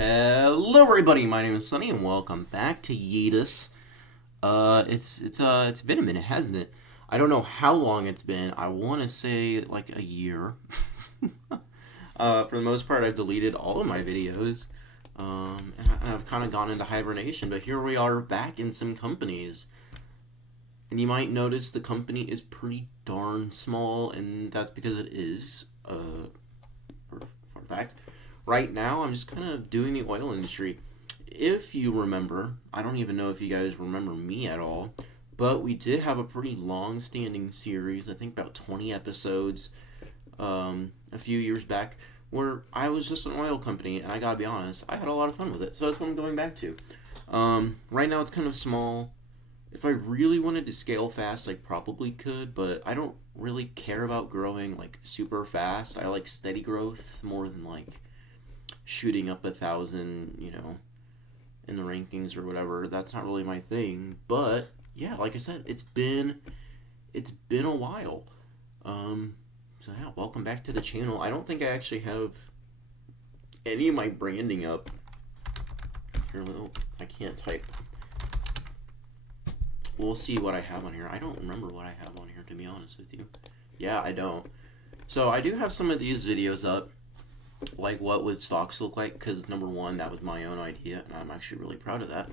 Hello, everybody. My name is Sunny, and welcome back to hiatus. It's been a minute, hasn't it? I don't know how long it's been. I want to say like a year. For the most part, I've deleted all of my videos, and I've kind of gone into hibernation. But here we are back in some companies, and you might notice the company is pretty darn small, and that's because it is. For fact. Right now, I'm just kind of doing the oil industry. If you remember, I don't even know if you guys remember me at all, but we did have a pretty long-standing series, I think about 20 episodes, a few years back, where I was just an oil company, and I gotta be honest, I had a lot of fun with it, so that's what I'm going back to. Right now, it's kind of small. If I really wanted to scale fast, I probably could, but I don't really care about growing, like, super fast. I like steady growth more than, like, shooting up 1,000, in the rankings or whatever. That's not really my thing. But yeah, like I said, it's been a while. So yeah, welcome back to the channel. I don't think I actually have any of my branding up. Here, well, I can't type. We'll see what I have on here. I don't remember what I have on here, to be honest with you. Yeah, I don't. So I do have some of these videos up, like what would stocks look like, because number one, that was my own idea, and I'm actually really proud of that.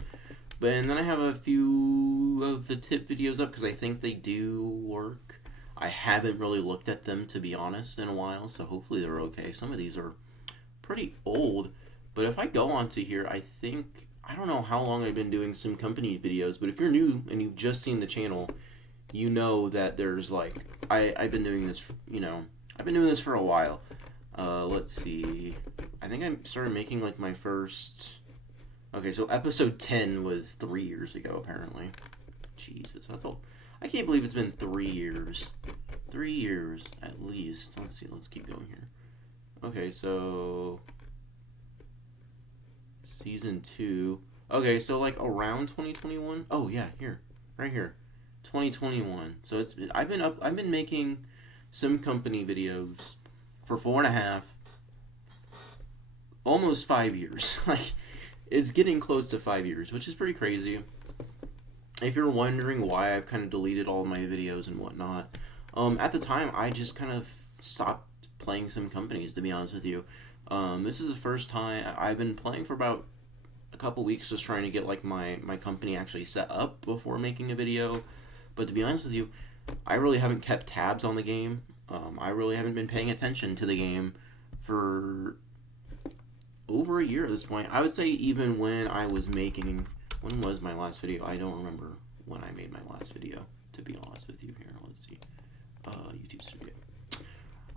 And then I have a few of the tip videos up, because I think they do work. I haven't really looked at them, to be honest, in a while, so hopefully they're okay. Some of these are pretty old, but if I go onto here, I don't know how long I've been doing some company videos, but if you're new and you've just seen the channel, you know that there's like, I've been doing this, I've been doing this for a while. Let's see. I think I started making like my first. Okay, so episode 10 was 3 years ago, apparently. Jesus, that's all. I can't believe it's been 3 years. 3 years at least. Let's see. Let's keep going here. Okay, so season 2. Okay, so like around 2021. Oh yeah, here, right here, 2021. So I've been making some company videos for 4.5, almost 5 years. Like, it's getting close to 5 years, which is pretty crazy. If you're wondering why I've kind of deleted all of my videos and whatnot, at the time I just kind of stopped playing some companies, to be honest with you. This is the first time I've been playing for about a couple weeks, just trying to get like my company actually set up before making a video. But to be honest with you, I really haven't kept tabs on the game. I really haven't been paying attention to the game for over a year at this point. I would say even when I was making... When was my last video? I don't remember when I made my last video, to be honest with you. Here, let's see. YouTube Studio.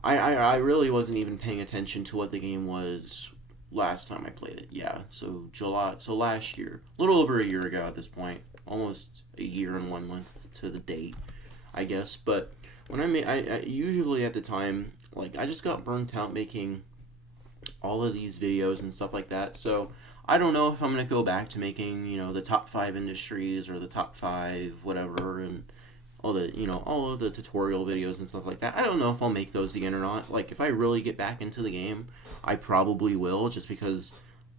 I really wasn't even paying attention to what the game was last time I played it. Yeah, so July... So last year. A little over a year ago at this point. Almost a year and 1 month to the date, I guess. But when I usually at the time, like, I just got burnt out making all of these videos and stuff like that. So I don't know if I'm going to go back to making, the top 5 industries or the top 5 whatever, and all of the tutorial videos and stuff like that. I don't know if I'll make those again or not. Like, if I really get back into the game, I probably will, just because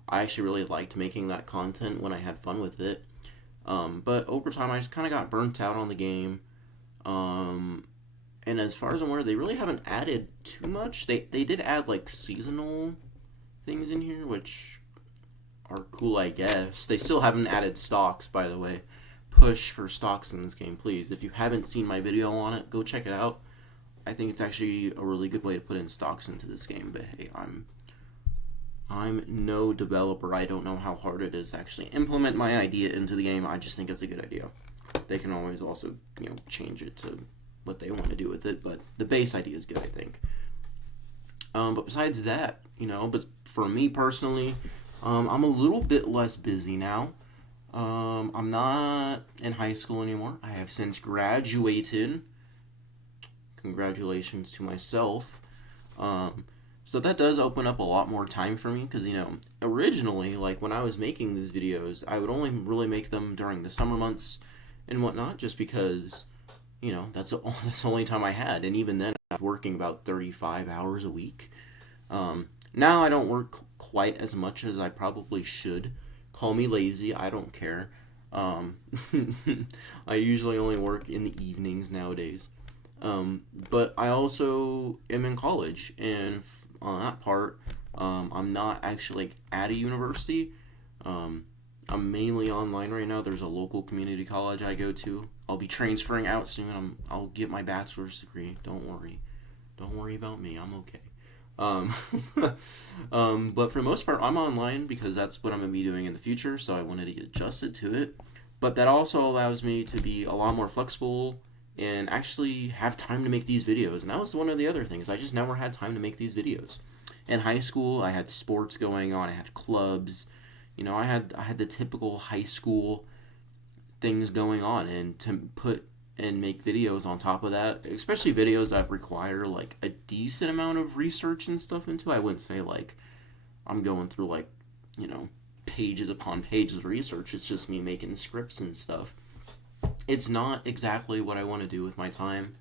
I actually really liked making that content when I had fun with it. But over time, I just kind of got burnt out on the game. And as far as I'm aware, they really haven't added too much. They did add, like, seasonal things in here, which are cool, I guess. They still haven't added stocks, by the way. Push for stocks in this game, please. If you haven't seen my video on it, go check it out. I think it's actually a really good way to put in stocks into this game. But hey, I'm no developer. I don't know how hard it is to actually implement my idea into the game. I just think it's a good idea. They can always also, change it to what they want to do with it, but the base idea is good, I think. But besides that, but for me personally, I'm a little bit less busy now. I'm not in high school anymore. I have since graduated. Congratulations to myself. So that does open up a lot more time for me, because, originally, like, when I was making these videos, I would only really make them during the summer months and whatnot, just because, that's the only time I had, and even then, I was working about 35 hours a week. Now I don't work quite as much as I probably should. Call me lazy, I don't care. Um, I usually only work in the evenings nowadays. But I also am in college, and on that part, I'm not actually like, at a university. Um, I'm mainly online right now. There's a local community college I go to. I'll be transferring out soon. I'll get my bachelor's degree. Don't worry. Don't worry about me. I'm okay. Um, but for the most part, I'm online because that's what I'm going to be doing in the future, so I wanted to get adjusted to it. But that also allows me to be a lot more flexible and actually have time to make these videos. And that was one of the other things. I just never had time to make these videos. In high school, I had sports going on. I had clubs. I had the typical high school things going on, and to put and make videos on top of that, especially videos that require like a decent amount of research and stuff into. I wouldn't say like I'm going through like, pages upon pages of research. It's just me making scripts and stuff. It's not exactly what I want to do with my time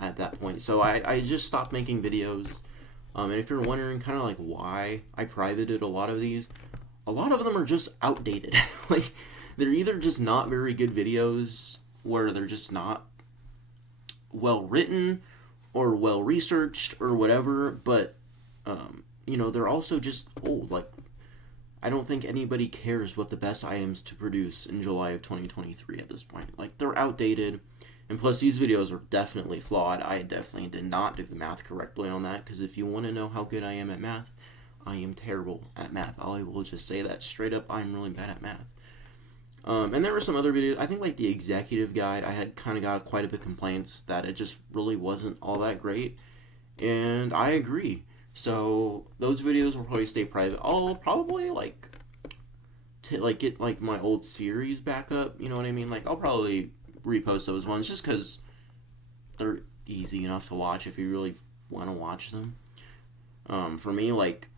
at that point. So I just stopped making videos. And if you're wondering kind of like why I privated a lot of these, a lot of them are just outdated. Like, they're either just not very good videos, where they're just not well written or well researched or whatever, but they're also just old. Like, I don't think anybody cares what the best items to produce in July of 2023 at this point. Like, they're outdated, and plus these videos are definitely flawed. I definitely did not do the math correctly on that, because if you want to know how good I am at math, I am terrible at math. I will just say that straight up. I'm really bad at math. And there were some other videos. I think like the executive guide, I had kind of got quite a bit of complaints that it just really wasn't all that great. And I agree. So those videos will probably stay private. I'll probably get like my old series back up. You know what I mean? Like, I'll probably repost those ones just because they're easy enough to watch if you really want to watch them. For me, like,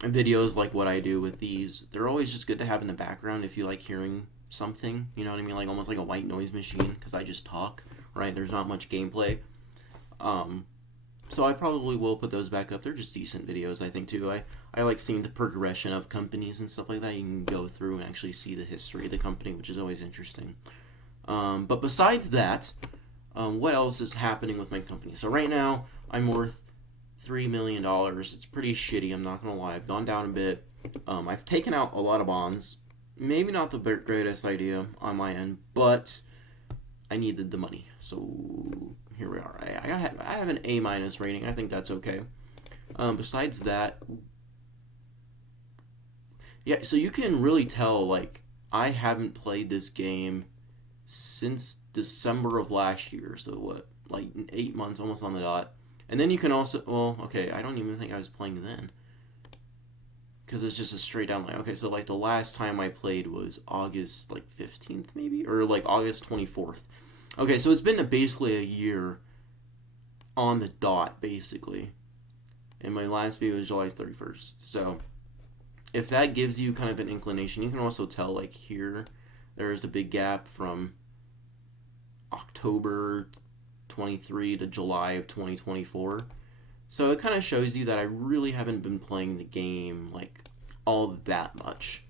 videos like what I do with these, they're always just good to have in the background if you like hearing something, you know what I mean? Like, almost like a white noise machine, because I just talk, right? There's not much gameplay. So I probably will put those back up. They're just decent videos, I think, too. I like seeing the progression of companies and stuff like that. You can go through and actually see the history of the company, which is always interesting. But besides that, what else is happening with my company? So right now, I'm worth $3 million. It's pretty shitty, I'm not gonna lie. I've gone down a bit. I've taken out a lot of bonds. Maybe not the greatest idea on my end, but I needed the money. So here we are. I have an A- rating. I think that's okay. Besides that, yeah, so you can really tell, like, I haven't played this game since December of last year. So what, like 8 months, almost on the dot. And then you can also, well, okay, I don't even think I was playing then, because it's just a straight down line. Okay, so like the last time I played was August like 15th maybe, or like August 24th. Okay, so it's been basically a year on the dot, basically. And my last video was July 31st. So if that gives you kind of an inclination, you can also tell, like, here, there's a big gap from October 23 to July of 2024. So it kind of shows you that I really haven't been playing the game like all that much.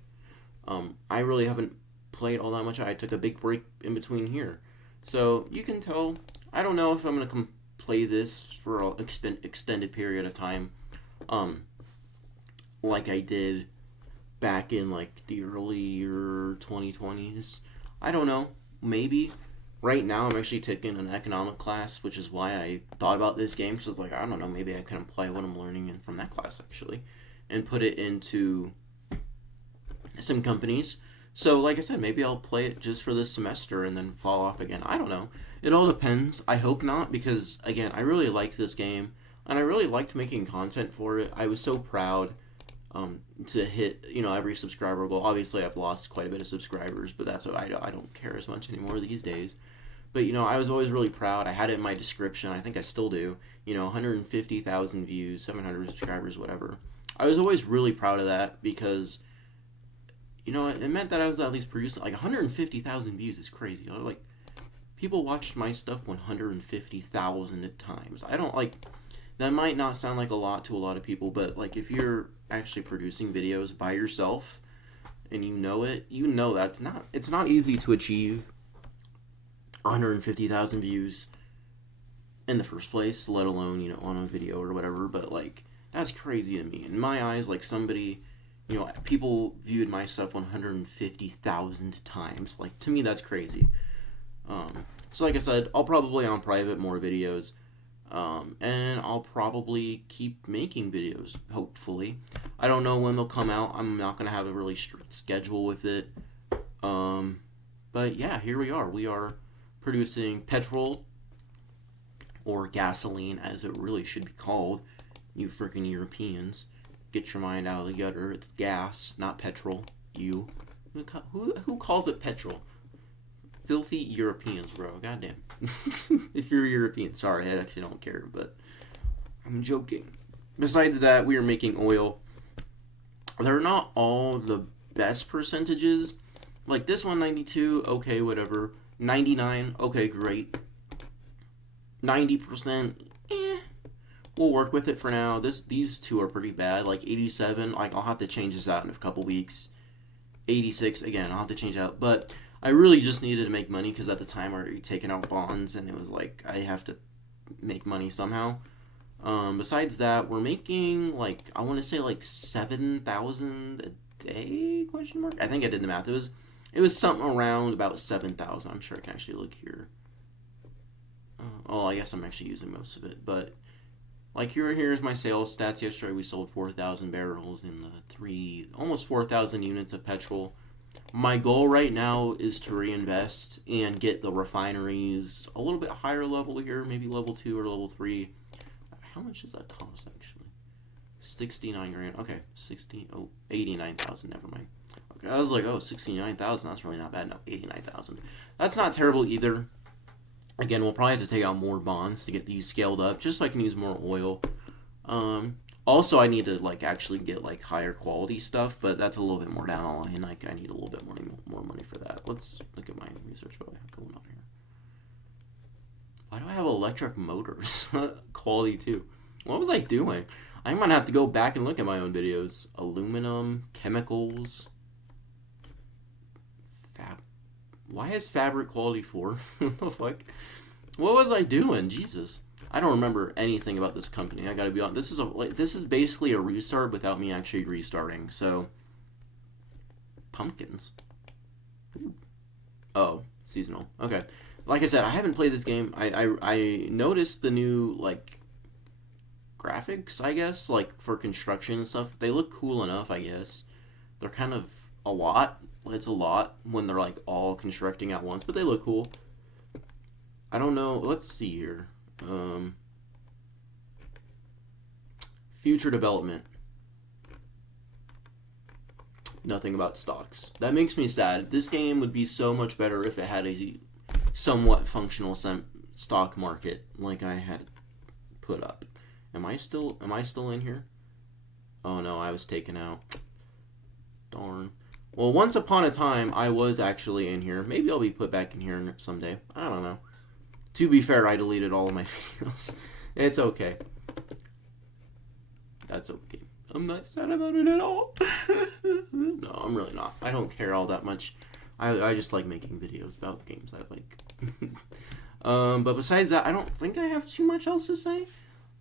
I really haven't played all that much. I took a big break in between here. So you can tell, I don't know if I'm going to play this for an extended period of time, like I did back in like the earlier 2020s. I don't know, maybe. Right now, I'm actually taking an economic class, which is why I thought about this game. Because I was like, I don't know, maybe I can apply what I'm learning from that class, actually, and put it into some companies. So, like I said, maybe I'll play it just for this semester and then fall off again. I don't know. It all depends. I hope not, because, again, I really liked this game, and I really liked making content for it. I was so proud to hit, every subscriber goal. Obviously, I've lost quite a bit of subscribers, but that's what I don't care as much anymore these days. But, I was always really proud. I had it in my description. I think I still do. 150,000 views, 700 subscribers, whatever. I was always really proud of that because, it meant that I was at least producing, like, 150,000 views is crazy. Like, people watched my stuff 150,000 times. I don't, like, That might not sound like a lot to a lot of people, but like if you're actually producing videos by yourself and you know it, you know it's not easy to achieve 150,000 views in the first place, let alone, you know, on a video or whatever. But like that's crazy to me. In my eyes, like somebody, you know, people viewed my stuff 150,000 times. Like to me that's crazy. So like I said, I'll probably on private more videos. And I'll probably keep making videos, hopefully. I don't know when they'll come out. I'm not going to have a really strict schedule with it. But yeah, here we are. We are producing petrol, or gasoline, as it really should be called. You freaking Europeans. Get your mind out of the gutter. It's gas, not petrol. You. Who calls it petrol? Filthy Europeans, bro. Goddamn. If you're European, sorry, I actually don't care, but I'm joking. Besides that, we are making oil. They're not all the best percentages. Like this one, 92, okay, whatever. 99, okay, great. 90%, we'll work with it for now. These two are pretty bad. Like 87, like I'll have to change this out in a couple weeks. 86, again, I'll have to change out, but I really just needed to make money because at the time I already taken out bonds and it was like I have to make money somehow. Besides that, we're making like I want to say like 7,000 a day? Question mark. I think I did the math. It was something around about 7,000. I'm sure I can actually look here. I guess I'm actually using most of it, but like here's my sales stats. Yesterday we sold 4,000 barrels in the almost 4,000 units of petrol. My goal right now is to reinvest and get the refineries a little bit higher level here, maybe level 2 or level 3. How much does that cost actually? 69 grand. Okay, 89,000. Never mind. Okay, I was like, 69,000. That's really not bad. No, 89,000. That's not terrible either. Again, we'll probably have to take out more bonds to get these scaled up, just so I can use more oil. Also, I need to like actually get like higher quality stuff, but that's a little bit more down the line. Like I need a little bit more money for that. Let's look at my research. What do I have going on here? Why do I have electric motors? Quality too. What was I doing? I might have to go back and look at my own videos. Aluminum, chemicals. Why is fabric quality 4? What the fuck? What was I doing? Jesus. I don't remember anything about this company. I gotta be honest. This is basically a restart without me actually restarting. So, pumpkins. Ooh. Oh, seasonal. Okay. Like I said, I haven't played this game. I noticed the new like graphics, I guess, like for construction and stuff. They look cool enough, I guess. They're kind of a lot. It's a lot when they're like all constructing at once, but they look cool. I don't know. Let's see here. Future development. Nothing about stocks. That makes me sad. This game would be so much better if it had a somewhat functional stock market like I had put up. Am I still in here? Oh no, I was taken out. Darn. Well, once upon a time, I was actually in here. Maybe I'll be put back in here someday. I don't know. To be fair, I deleted all of my videos. It's okay. That's okay. I'm not sad about it at all. No, I'm really not. I don't care all that much. I just like making videos about games I like. But besides that, I don't think I have too much else to say.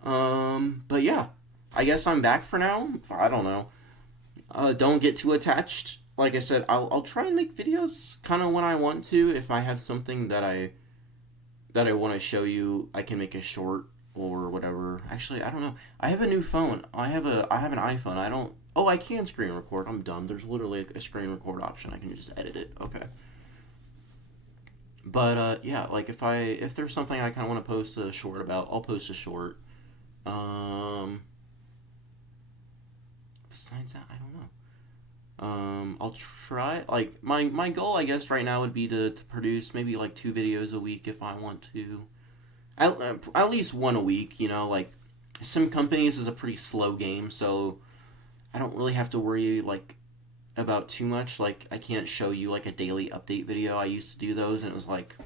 But yeah, I guess I'm back for now. I don't know. Don't get too attached. Like I said, I'll try and make videos kind of when I want to. If I have something that I want to show you, I can make a short or whatever. Actually, I don't know. I have a new phone. I have an iPhone. I can screen record. I'm dumb. There's literally a screen record option. I can just edit it. Okay. But yeah, like if there's something I kind of want to post a short about, I'll post a short. Besides that, I don't know. I'll try, like, my goal, I guess, right now would be to produce maybe, like, 2 videos a week if I want to. At least 1 a week, you know, like, Sim Companies is a pretty slow game, so I don't really have to worry, like, about too much. Like, I can't show you, like, a daily update video. I used to do those, and it was like,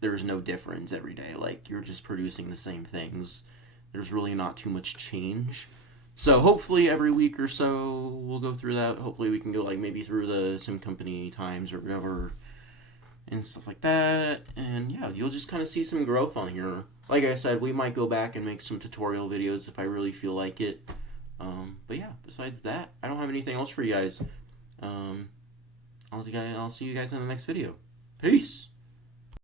there's no difference every day. Like, you're just producing the same things. there's really not too much change. So hopefully every week or so we'll go through that. Hopefully we can go like maybe through the sim company times or whatever and stuff like that. And yeah, you'll just kind of see some growth on here. Like I said, we might go back and make some tutorial videos if I really feel like it. But yeah, besides that, I don't have anything else for you guys. I'll see you guys in the next video. Peace!